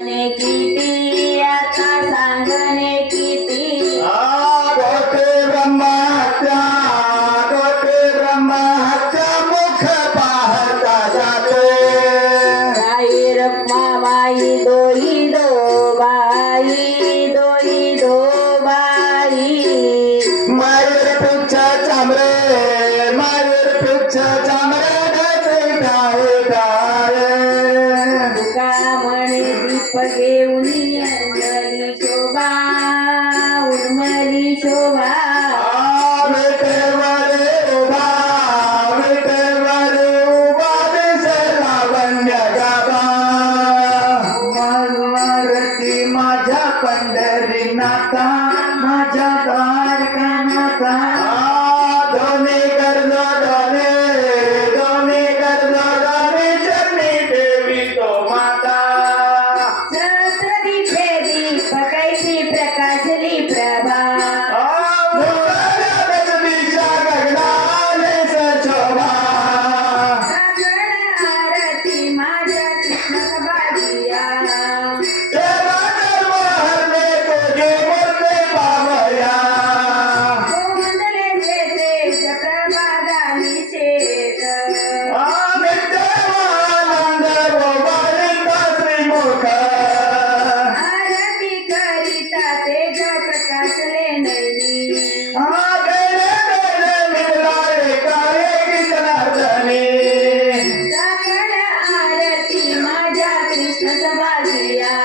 किती आता सांगणे किती गोटे ब्रह्महत्या मुख पाहता जाते बाई रखमाबाई दोही दो बाई मायर पुच्छ चामरे ढसे डाळे तुका म्हणे दीप घेऊन उर्मली शोभा विठेवर उभा दिसला वन्य गाभा मनोरती माझ्या पंढरीनाथा माझ्या द्वारकानाथा दोन्ही कर्ज चरणी देवी तो माता सहस्रदीपे दीप कैसी प्रकाशली प्रभा आरती माझ्या कृष्ण बाजिया गोंधळे तेज प्रभादानी शेत आरती करिता तेज प्रकाशले नैनी सकळ आरती माझ्या कृष्ण बाजिया